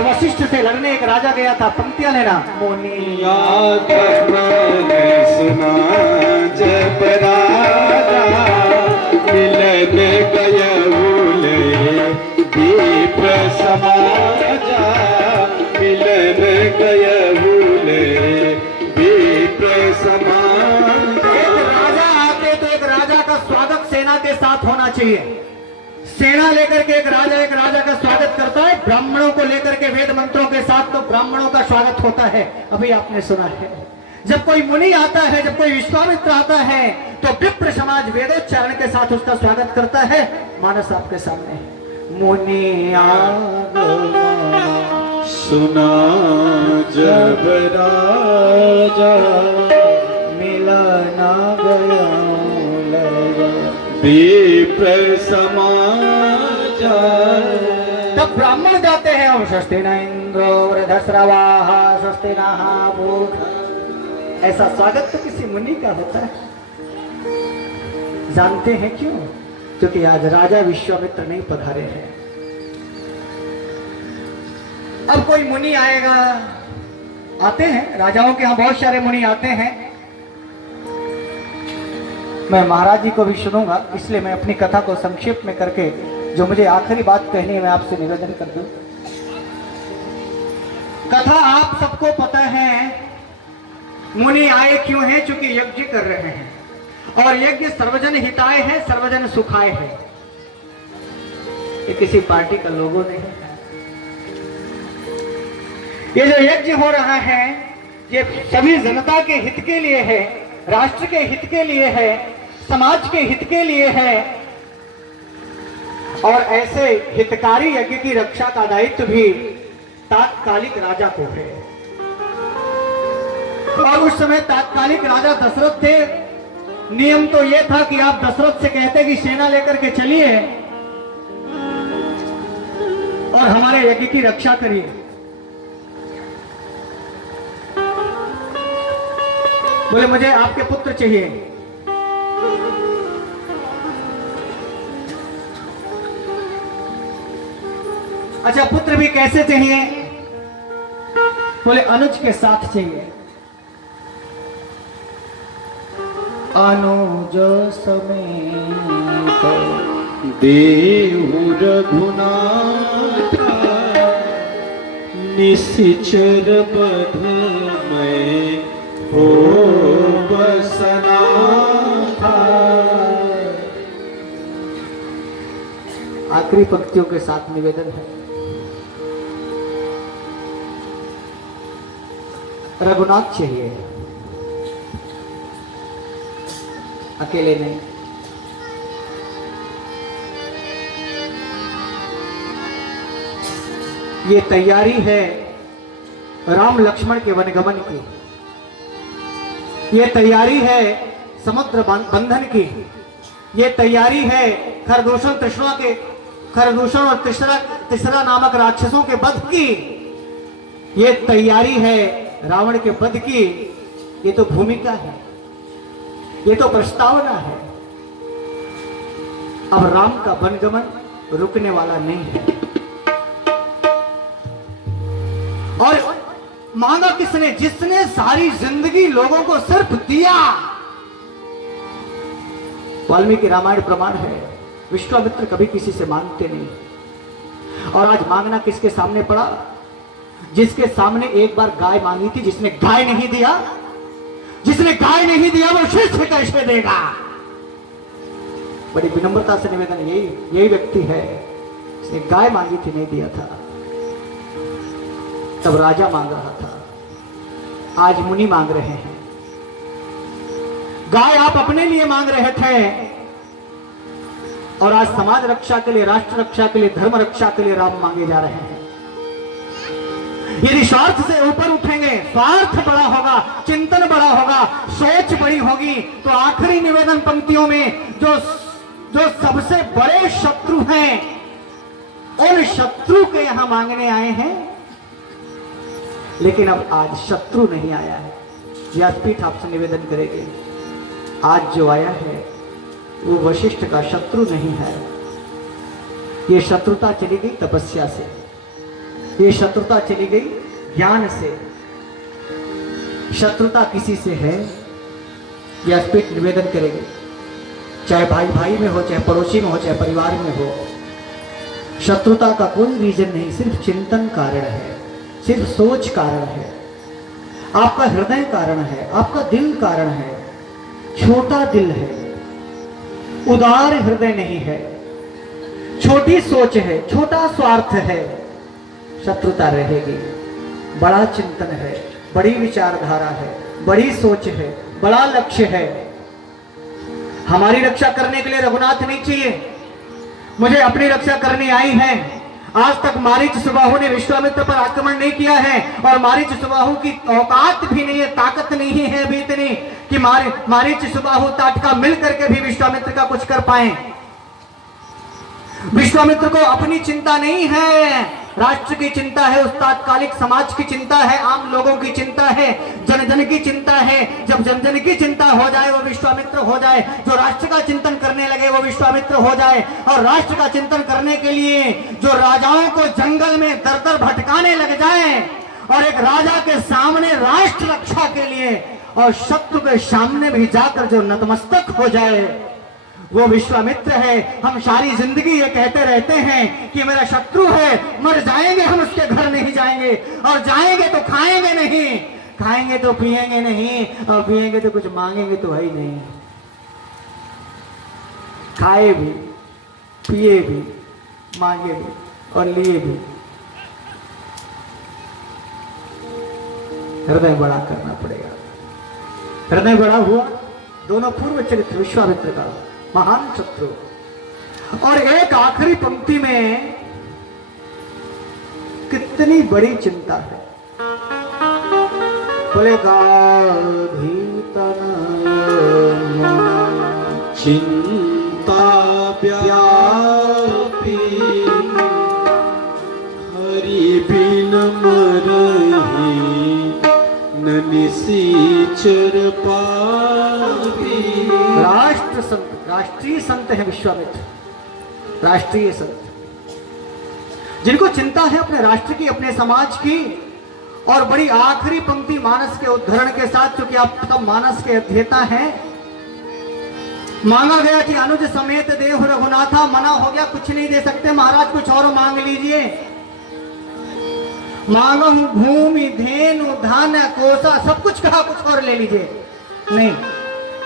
और वशिष्ठ से लड़ने एक राजा गया था। पंक्तियां लेना। मुनिया सुना जब राजा मिलन गया दीप समाजा मिलन गया दीप समाजा। एक राजा आते तो एक राजा का स्वागत सेना के साथ होना चाहिए। सेना लेकर के एक राजा का स्वागत करता है। ब्राह्मणों को लेकर के वेद मंत्रों के साथ तो ब्राह्मणों का स्वागत होता है। अभी आपने सुना है, जब कोई मुनि आता है, जब कोई विश्वामित्र आता है तो विप्र समाज वेदोच्चारण के साथ उसका स्वागत करता है। मानस आपके सामने। मुनि आगमन सुना जब राजा मिलन गया दीप समाजा। तब ब्राह्मण जाते हैं और स्वस्ति न इंद्रो वृद्धश्रवाः स्वस्ति नः पूषा। ऐसा स्वागत तो किसी मुनि का होता है। जानते हैं क्यों? क्योंकि आज राजा विश्वामित्र नहीं पधारे हैं। अब कोई मुनि आएगा, आते हैं राजाओं के यहां बहुत सारे मुनि आते हैं। मैं महाराज जी को भी सुनूंगा, इसलिए मैं अपनी कथा को संक्षेप में करके जो मुझे आखिरी बात कहनी है मैं आपसे निवेदन कर दूं। कथा आप सबको पता है। मुनि आए क्यों हैं? क्योंकि यज्ञ कर रहे हैं और यज्ञ सर्वजन हिताय है, सर्वजन सुखाय है। ये किसी पार्टी का लोगो नहीं है। ये जो यज्ञ हो रहा है ये सभी जनता के हित के लिए है, राष्ट्र के हित के लिए है, समाज के हित के लिए है। और ऐसे हितकारी यज्ञ की रक्षा का दायित्व भी तात्कालिक राजा को है। और उस समय तात्कालिक राजा दशरथ थे। नियम तो यह था कि आप दशरथ से कहते कि सेना लेकर के चलिए और हमारे यज्ञ की रक्षा करिए। बोले मुझे आपके पुत्र चाहिए। अच्छा, पुत्र भी कैसे चाहिए? बोले अनुज के साथ चाहिए। अनुज समेत देहु रघुनाथ निश्चर बध में हो बसना था। आखिरी पंक्तियों के साथ निवेदन है। रघुनाथ चाहिए, अकेले नहीं। ये तैयारी है राम लक्ष्मण के वनगमन की। ये तैयारी है समुद्र बंधन की। ये तैयारी है खरदूषण और तीसरा नामक राक्षसों के वध की। ये तैयारी है रावण के वध की। ये तो भूमिका है, ये तो प्रस्तावना है। अब राम का वनगमन रुकने वाला नहीं है। और मांगा किसने? जिसने सारी जिंदगी लोगों को सिर्फ दिया। वाल्मीकि रामायण प्रमाण है। विश्वामित्र कभी किसी से मांगते नहीं। और आज मांगना किसके सामने पड़ा? जिसके सामने एक बार गाय मांगी थी, जिसने गाय नहीं दिया। जिसने गाय नहीं दिया वो शिष्य कैसे देगा? बड़ी विनम्रता से निवेदन, यही व्यक्ति है जिसने गाय मांगी थी, नहीं दिया था। तब राजा मांग रहा था, आज मुनि मांग रहे हैं। गाय आप अपने लिए मांग रहे थे और आज समाज रक्षा के लिए, राष्ट्र रक्षा के लिए, धर्म रक्षा के लिए राम मांगे जा रहे हैं। यदि स्वार्थ से ऊपर उठेंगे, स्वार्थ बड़ा होगा, चिंतन बड़ा होगा, सोच बड़ी होगी, तो आखिरी निवेदन पंक्तियों में जो सबसे बड़े शत्रु हैं उन शत्रु के यहां मांगने आए हैं। लेकिन अब आज शत्रु नहीं आया है। व्यासपीठ आपसे निवेदन करेगी, आज जो आया है वो वशिष्ठ का शत्रु नहीं है। ये शत्रुता चली गई तपस्या से। ये शत्रुता चली गई ज्ञान से। शत्रुता किसी से है व्यासपीठ निवेदन करेगी, चाहे भाई भाई में हो, चाहे पड़ोसी में हो, चाहे परिवार में हो। शत्रुता का कोई रीजन नहीं, सिर्फ चिंतन कारण है, सिर्फ सोच कारण है, आपका हृदय कारण है, आपका दिल कारण है। छोटा दिल है, उदार हृदय नहीं है, छोटी सोच है, छोटा स्वार्थ है, शत्रुता रहेगी। बड़ा चिंतन है, बड़ी विचारधारा है, बड़ी सोच है, बड़ा लक्ष्य है। हमारी रक्षा करने के लिए रघुनाथ नहीं चाहिए, मुझे अपनी रक्षा करनी आई है। आज तक मारीच सुबाहु ने विश्वामित्र पर आक्रमण नहीं किया है, और मारीच सुबाहु की औकात भी नहीं है, ताकत नहीं है अभी इतनी कि मारीच सुबाहु ताटका मिल करके भी विश्वामित्र का कुछ कर पाए। विश्वामित्र को अपनी चिंता नहीं है, राष्ट्र की चिंता है, उस तात्कालिक समाज की चिंता है, आम लोगों की चिंता है, जन जन की चिंता है। जब जन जन की चिंता हो जाए वो विश्वामित्र हो जाए, जो राष्ट्र का चिंतन करने लगे वो विश्वामित्र हो जाए। और राष्ट्र का चिंतन करने के लिए जो राजाओं को जंगल में दर दर भटकाने लग जाए, और एक राजा के सामने राष्ट्र रक्षा के लिए और शत्रु के सामने भी जाकर जो नतमस्तक हो जाए, वो विश्वामित्र है। हम सारी जिंदगी ये कहते रहते हैं कि मेरा शत्रु है, मर जाएंगे हम उसके घर नहीं जाएंगे, और जाएंगे तो खाएंगे नहीं, खाएंगे तो पिएंगे नहीं, और पिएंगे तो कुछ मांगेंगे तो है ही नहीं। खाए भी, पिए भी, मांगे भी और लिए भी। हृदय बड़ा करना पड़ेगा। हृदय बड़ा हुआ, दोनों पूर्व चरित्र विश्वामित्र का महान शत्रु, और एक आखिरी पंक्ति में कितनी बड़ी चिंता है। बोले चिंता व्यापी हरि बिन मरहि न निसीचर पापी। राष्ट्र संत, राष्ट्रीय संत है विश्वामित्र, राष्ट्रीय संत, जिनको चिंता है अपने राष्ट्र की, अपने समाज की। और बड़ी आखिरी पंक्ति मानस के उद्धरण के साथ, क्योंकि आप सब मानस के अध्येता हैं। मांगा गया कि अनुज समेत देव रघुनाथा, मना हो गया, कुछ नहीं दे सकते महाराज, कुछ और मांग लीजिए। मांगहु भूमि धेनु धान कोसा, सब कुछ कहा, कुछ और ले लीजिए। नहीं,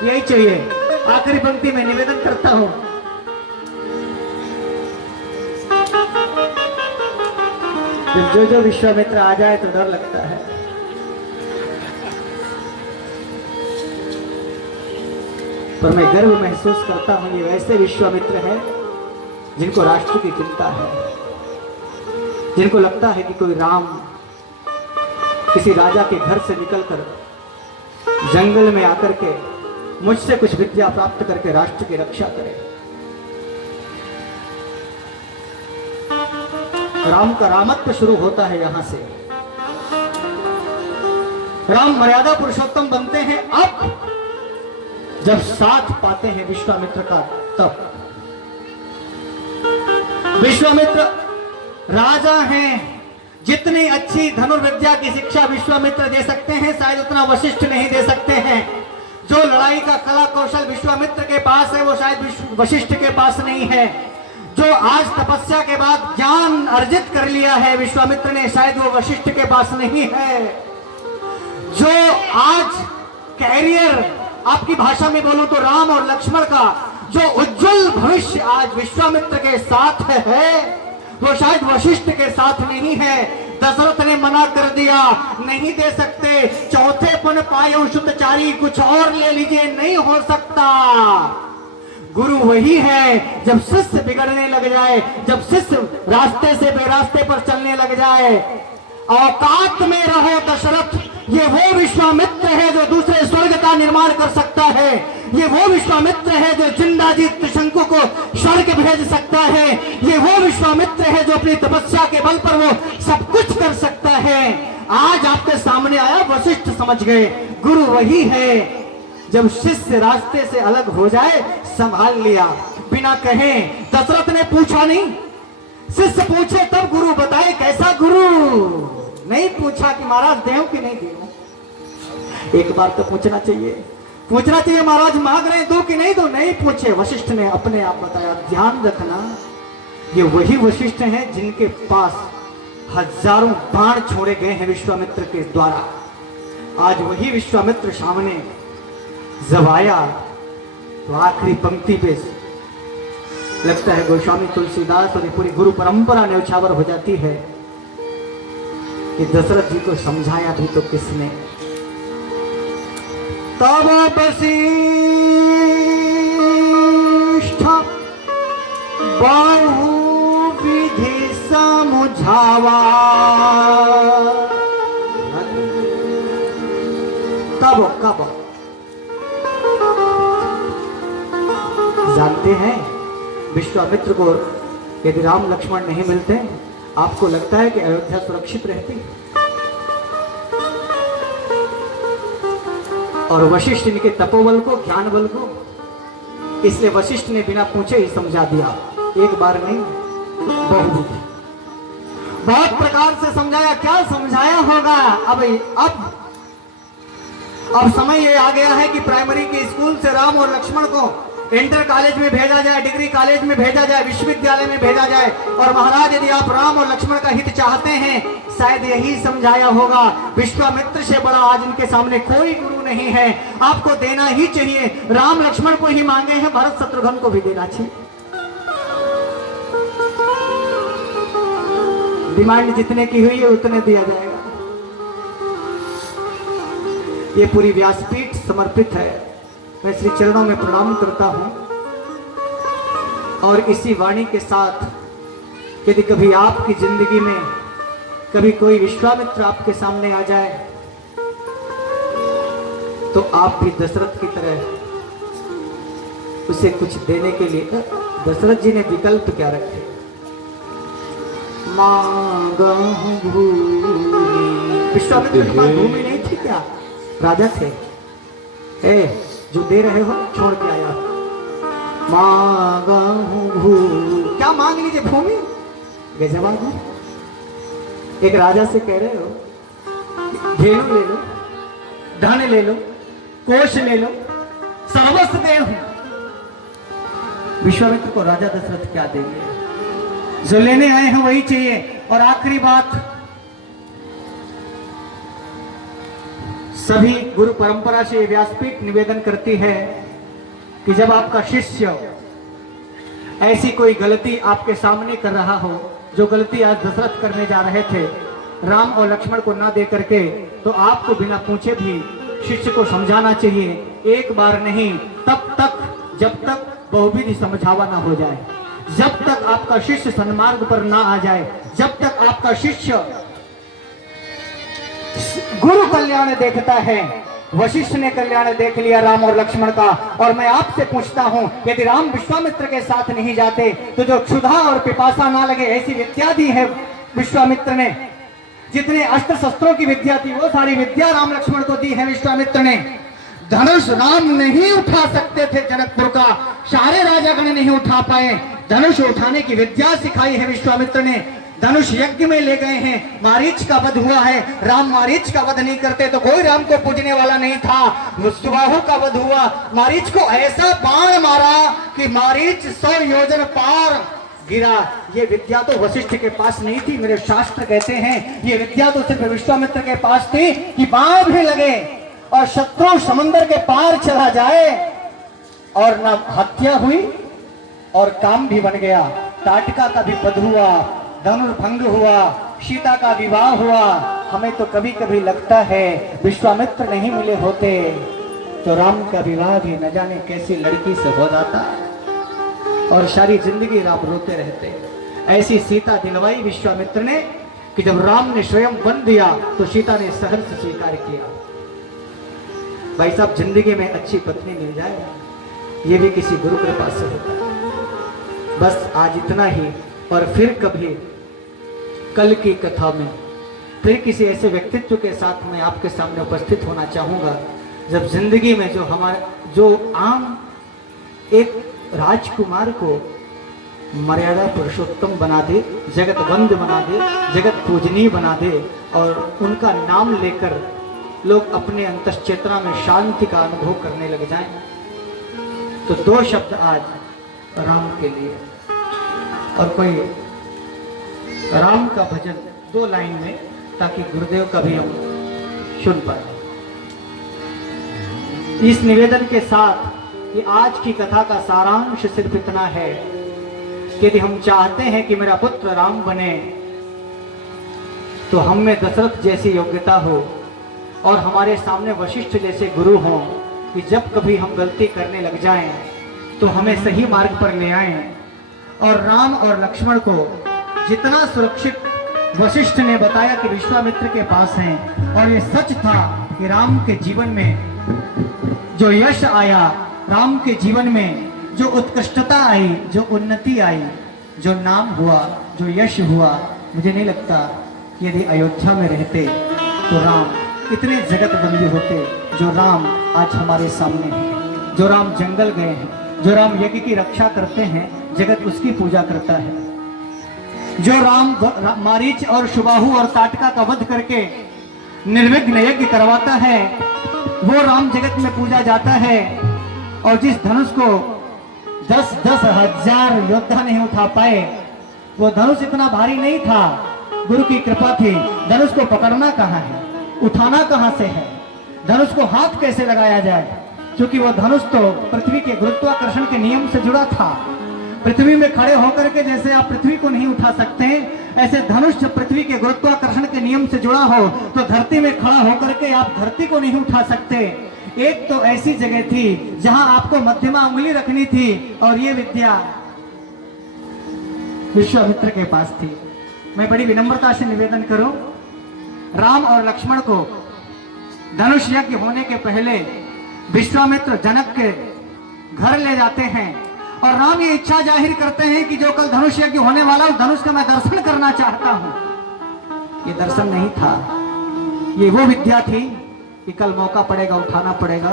यही चाहिए। आखिरी पंक्ति में निवेदन करता हूं, जो जो विश्वामित्र आ जाए तो डर लगता है। पर मैं गर्व महसूस करता हूं, ये वैसे विश्वामित्र हैं जिनको राष्ट्र की चिंता है, जिनको लगता है कि कोई राम किसी राजा के घर से निकलकर जंगल में आकर के मुझसे कुछ विद्या प्राप्त करके राष्ट्र की रक्षा करे। राम का रामत्व शुरू होता है यहां से। राम मर्यादा पुरुषोत्तम बनते हैं अब जब साथ पाते हैं विश्वामित्र का। तब विश्वामित्र राजा हैं, जितनी अच्छी धनुर्विद्या की शिक्षा विश्वामित्र दे सकते हैं, शायद उतना वशिष्ठ नहीं दे सकते हैं। जो लड़ाई का कला कौशल विश्वामित्र के पास है, वो शायद वशिष्ठ के पास नहीं है। जो आज तपस्या के बाद ज्ञान अर्जित कर लिया है विश्वामित्र ने, शायद वो वशिष्ठ के पास नहीं है। जो आज कैरियर, आपकी भाषा में बोलूं तो राम और लक्ष्मण का जो उज्जवल भविष्य आज विश्वामित्र के साथ है, वो शायद वशिष्ठ के साथ नहीं है। दशरथ ने मना कर दिया, नहीं दे सकते। चौथे पन पायो सुतचारी, कुछ और ले लीजिए, नहीं हो सकता। गुरु वही है, जब शिष्य बिगड़ने लग जाए, जब शिष्य रास्ते से बेरास्ते पर चलने लग जाए। औकात में रहो दशरथ, ये वो विश्वामित्र है जो दूसरे स्वर्ग का निर्माण कर सकता है। ये वो विश्वामित्र है जो जिंदा जी त्रिशंकु को स्वर्ग भेज सकता है। ये वो विश्वामित्र है जो अपनी तपस्या के बल पर वो सब कुछ कर सकता है। आज आपके सामने आया, वशिष्ठ समझ गए गुरु वही है। जब शिष्य रास्ते से अलग हो जाए, संभाल लिया बिना कहे। दशरथ ने पूछा नहीं, शिष्य पूछे तब गुरु बताए कैसा गुरु। नहीं पूछा कि महाराज देव कि नहीं देव। एक बार तो पूछना चाहिए महाराज मांग रहे दो कि नहीं दो। नहीं पूछे, वशिष्ठ ने अपने आप बताया। ध्यान रखना, ये वही वशिष्ठ हैं जिनके पास हजारों बाण छोड़े गए हैं विश्वामित्र के द्वारा। आज वही विश्वामित्र सामने जब आया तो आखिरी पंक्ति पे लगता है गोस्वामी तुलसीदास और ये पूरी गुरु परंपरा न्यौछावर हो जाती है कि दशरथ जी को समझाया भी तो किसने। तब वशिष्ठ बहु विधि समझावा। कब जानते हैं विश्वामित्र को यदि राम लक्ष्मण नहीं मिलते, आपको लगता है कि अयोध्या सुरक्षित रहती? और वशिष्ठ इनके तपोबल को, ज्ञान बल को, इसलिए वशिष्ठ ने बिना पूछे ही समझा दिया। एक बार नहीं, बहुत प्रकार से समझाया। क्या समझाया होगा? अब समय ये आ गया है कि प्राइमरी के स्कूल से राम और लक्ष्मण को इंटर कॉलेज में भेजा जाए, डिग्री कॉलेज में भेजा जाए, विश्वविद्यालय में भेजा जाए। और महाराज यदि आप राम और लक्ष्मण का हित चाहते हैं, शायद यही समझाया होगा। विश्वामित्र से बड़ा आज इनके सामने कोई गुरु नहीं है, आपको देना ही चाहिए। राम लक्ष्मण को ही मांगे हैं, भरत शत्रुघ्न को भी देना चाहिए। डिमांड जितने की हुई है उतने दिया जाएगा। ये पूरी व्यासपीठ समर्पित है। मैं श्री चरणों में प्रणाम करता हूं और इसी वाणी के साथ यदि कभी आपकी जिंदगी में कभी कोई विश्वामित्र आपके सामने आ जाए तो आप भी दशरथ की तरह उसे कुछ देने के लिए, दशरथ जी ने विकल्प क्या रखे? मांगहु भूमि। विश्वामित्र के पास भूमि नहीं थी क्या? राजा थे। जो दे रहे हो छोड़ के आया। मांगहु भूमि, क्या मांग लीजिए? भूमि। जवाब एक राजा से कह रहे हो धेनु ले लो, धन ले लो, कोष ले लो, सर्वस्व दे हूं। विश्वामित्र को राजा दशरथ क्या देंगे? जो लेने आए हैं वही चाहिए। और आखिरी बात, सभी गुरु परंपरा से व्यासपीठ निवेदन करती है कि जब आपका शिष्य ऐसी कोई गलती आपके सामने कर रहा हो, जो गलती आज दशरथ करने जा रहे थे राम और लक्ष्मण को ना दे करके, तो आपको बिना पूछे भी शिष्य को समझाना चाहिए। एक बार नहीं, तब तक जब तक बहुविधि समझावा ना हो जाए, जब तक आपका शिष्य सन्मार्ग पर ना आ जाए, जब तक आपका शिष्य गुरु कल्याण देखता है। वशिष्ठ ने कल्याण देख लिया राम और लक्ष्मण का। और मैं आपसे पूछता हूं, यदि राम विश्वामित्र के साथ नहीं जाते तो जो क्षुधा और पिपासा ना लगे ऐसी विद्या दी है विश्वामित्र ने। जितने अस्त्र शस्त्रों की विद्या थी वो सारी विद्या राम लक्ष्मण को दी है विश्वामित्र ने। धनुष राम नहीं उठा सकते थे जनकपुर का, सारे राजागण नहीं उठा पाए। धनुष उठाने की विद्या सिखाई है विश्वामित्र ने। धनुष यज्ञ में ले गए हैं, मारीच का वध हुआ है। राम मारीच का वध नहीं करते तो कोई राम को पूजने वाला नहीं था। सुबाहु का वध हुआ, मारीच को ऐसा बाण मारा कि मारीच 100 योजन पार गिरा। ये विद्या तो वशिष्ठ के पास नहीं थी, मेरे शास्त्र कहते हैं ये विद्या तो सिर्फ विश्वामित्र के पास थी कि बाण भी लगे और शत्रु समंदर के पार चला जाए और ना हत्या हुई और काम भी बन गया। ताटिका का भी वध हुआ, धनुर्भंग हुआ, सीता का विवाह हुआ। हमें तो कभी कभी लगता है विश्वामित्र नहीं मिले होते तो राम का विवाह भी न जाने कैसी लड़की से हो जाता और सारी जिंदगी राम रोते रहते। ऐसी सीता दिलवाई विश्वामित्र ने कि जब राम ने स्वयं वन दिया तो सीता ने सहर्ष स्वीकार किया। भाई साहब, जिंदगी में अच्छी पत्नी मिल जाए ये भी किसी गुरु कृपा से होता है। बस आज इतना ही, और फिर कभी कल की कथा में फिर किसी ऐसे व्यक्तित्व के साथ मैं आपके सामने उपस्थित होना चाहूंगा जब जिंदगी में जो आम एक राजकुमार को मर्यादा पुरुषोत्तम बना दे, जगत वंद्य बना दे, जगत पूजनीय बना दे और उनका नाम लेकर लोग अपने अंतश्चेतना में शांति का अनुभव करने लग जाएं। तो दो शब्द आज राम के लिए, और कोई राम का भजन 2 लाइन में, ताकि गुरुदेव का भी हम सुन पाए। इस निवेदन के साथ कि आज की कथा का सारांश सिर्फ इतना है कि यदि हम चाहते हैं कि मेरा पुत्र राम बने, तो हम में दशरथ जैसी योग्यता हो और हमारे सामने वशिष्ठ जैसे गुरु हों कि जब कभी हम गलती करने लग जाएं तो हमें सही मार्ग पर ले आएं। और राम और लक्ष्मण को जितना सुरक्षित वशिष्ठ ने बताया कि विश्वामित्र के पास हैं, और ये सच था कि राम के जीवन में जो यश आया, राम के जीवन में जो उत्कृष्टता आई, जो उन्नति आई, जो नाम हुआ, जो यश हुआ, मुझे नहीं लगता कि यदि अयोध्या में रहते तो राम इतने जगत बंदी होते जो राम आज हमारे सामने हैं। जो राम जंगल गए हैं, जो राम यज्ञ की रक्षा करते हैं, जगत उसकी पूजा करता है। जो राम मारीच और शुबाहु और ताटका का वध करके निर्विघ्न यज्ञ करवाता है, वो राम जगत में पूजा जाता है। और जिस धनुष को 10-10 हजार योद्धा नहीं उठा पाए, वो धनुष इतना भारी नहीं था, गुरु की कृपा थी। धनुष को पकड़ना कहाँ है, उठाना कहाँ से है, धनुष को हाथ कैसे लगाया जाए, क्योंकि वो धनुष तो पृथ्वी के गुरुत्वाकर्षण के नियम से जुड़ा था। पृथ्वी में खड़े होकर के जैसे आप पृथ्वी को नहीं उठा सकते, ऐसे धनुष जब पृथ्वी के गुरुत्वाकर्षण के नियम से जुड़ा हो तो धरती में खड़ा होकर के आप धरती को नहीं उठा सकते। एक तो ऐसी जगह थी जहां आपको मध्यमा उंगली रखनी थी, और ये विद्या विश्वामित्र के पास थी। मैं बड़ी विनम्रता से निवेदन करूं, राम और लक्ष्मण को धनुष यज्ञ होने के पहले विश्वामित्र जनक के घर ले जाते हैं, और राम ये इच्छा जाहिर करते हैं कि जो कल धनुष यज्ञ होने वाला उस धनुष का मैं दर्शन करना चाहता हूं। ये दर्शन नहीं था, ये वो विद्या थी कि कल मौका पड़ेगा उठाना पड़ेगा।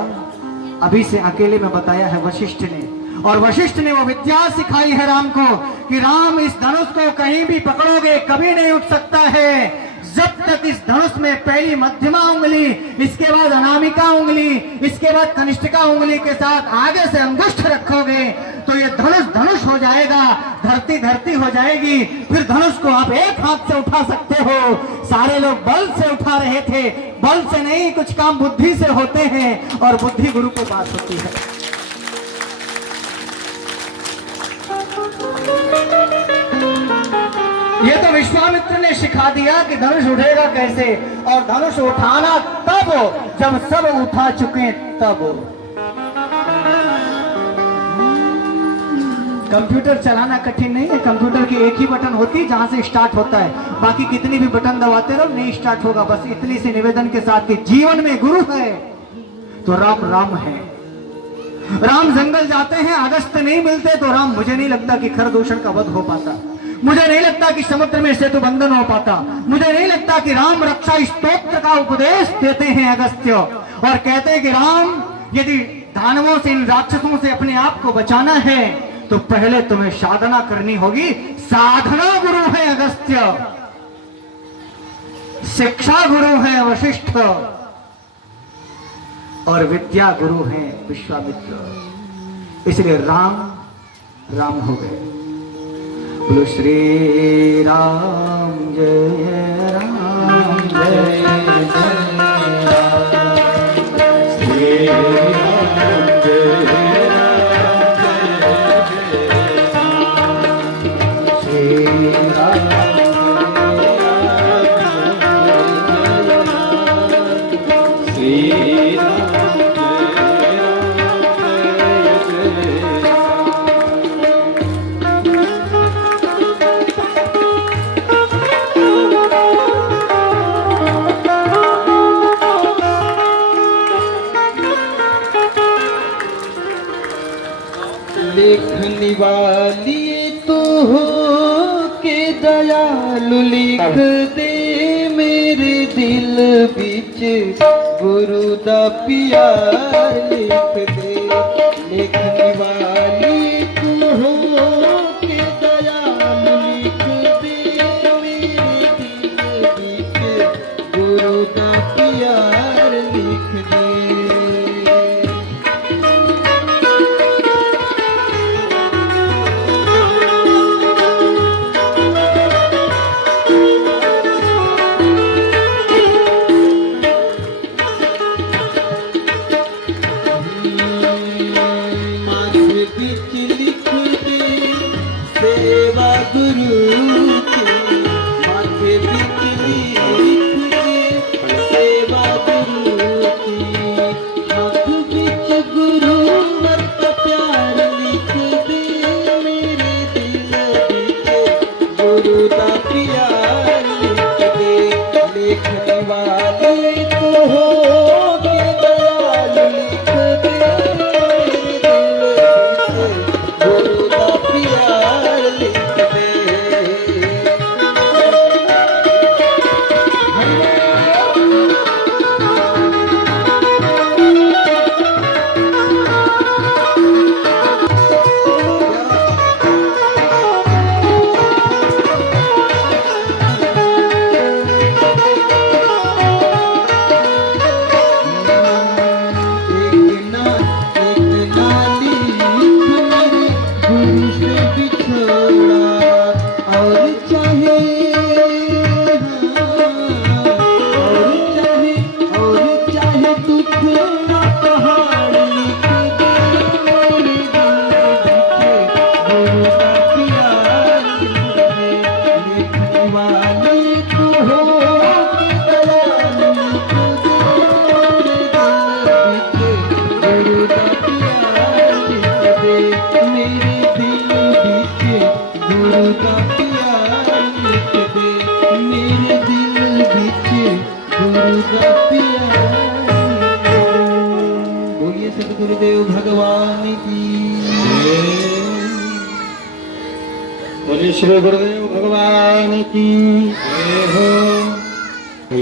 अभी से अकेले में बताया है वशिष्ठ ने, और वशिष्ठ ने वो विद्या सिखाई है राम को कि राम इस धनुष को कहीं भी पकड़ोगे कभी नहीं उठ सकता है। जब तक इस धनुष में पहली मध्यमा उंगली, इसके बाद अनामिका उंगली, इसके बाद कनिष्ठिका उंगली के साथ आगे से अंगुष्ठ रखोगे तो ये धनुष धनुष हो जाएगा, धरती धरती हो जाएगी। फिर धनुष को आप एक हाथ से उठा सकते हो। सारे लोग बल से उठा रहे थे, बल से नहीं, कुछ काम बुद्धि से होते हैं, और बुद्धि गुरु के पास होती है। ये तो विश्वामित्र ने सिखा दिया कि धनुष उठेगा कैसे, और धनुष उठाना तब जब सब उठा चुके तब। कंप्यूटर चलाना कठिन नहीं है, कंप्यूटर की एक ही बटन होती है जहां से स्टार्ट होता है, बाकी कितनी भी बटन दबाते रहो नहीं स्टार्ट होगा। बस इतनी सी निवेदन के साथ कि जीवन में गुरु है तो राम राम है। राम जंगल जाते हैं, अगस्त नहीं मिलते तो राम, मुझे नहीं लगता कि खरदूषण का वध हो पाता, मुझे नहीं लगता कि समुद्र में सेतु बंधन हो पाता, मुझे नहीं लगता कि राम रक्षा स्तोत्र का उपदेश देते हैं अगस्त्य, और कहते हैं कि राम यदि दानवों से, इन राक्षसों से अपने आप को बचाना है तो पहले तुम्हें साधना करनी होगी। साधना गुरु है अगस्त्य, शिक्षा गुरु है वशिष्ठ, और विद्या गुरु है विश्वामित्र। इसलिए राम राम हो गए। बोलो श्री राम जय राम जय जय राम, श्री राम जय लिखने वाली तू हो के दयालु, लिख दे मेरे दिल बिच गुरु दा प्यार, लिख दे। लिखने वाली तू हो के गुरु का प्यार लिख दे। माथे बिच लिख दे सेवा गुरु की, माथे बिच लिख दे सेवा गुरु की, हाथ बिच गुरु मत प्यार लिख दे, मेरे दिल बिच गुरु दा प्यार लिख दे। लिखने वाले तो हो के दयाल लिख दे, गुरु दा प्यार लिख दे। एक नाली मेरे गुरु से बिछोड़ा, और चाहे दुख का पहाड़ लिख दे, मेरे दिल बिच गुरु का प्यार लिख दे। लिखने वाले तो हो के दयाल लिख दे, गुरु का प्यार लिख दे, मेरे दिल बिच गुरु का प्यार लिख दे, मेरे दिल बिच गुरु का प्यार लिख दे। बोलिए सतगुरुदेव भगवान की बोलिए श्री गुरुदेव भगवान की जय हो।